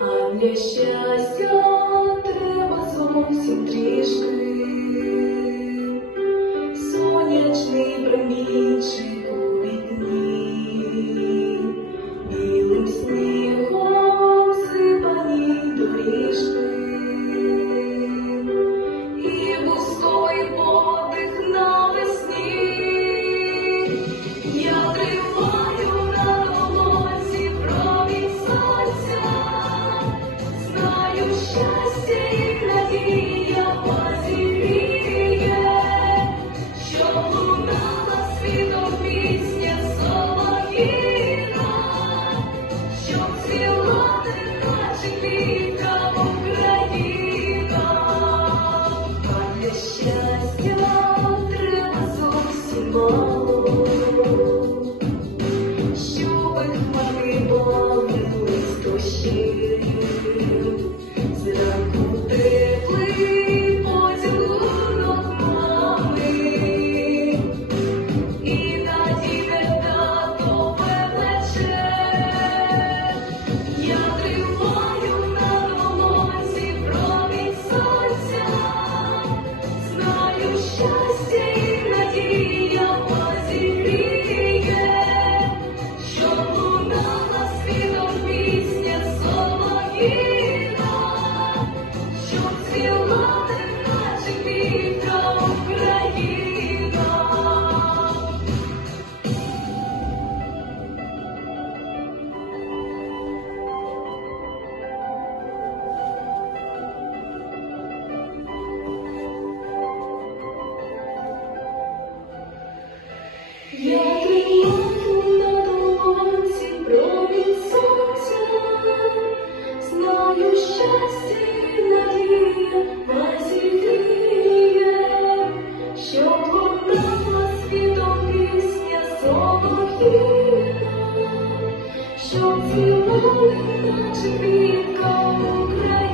а для щастя треба зовсім трішки. Щоб хмари повнились душі. Holy, to be called Christ.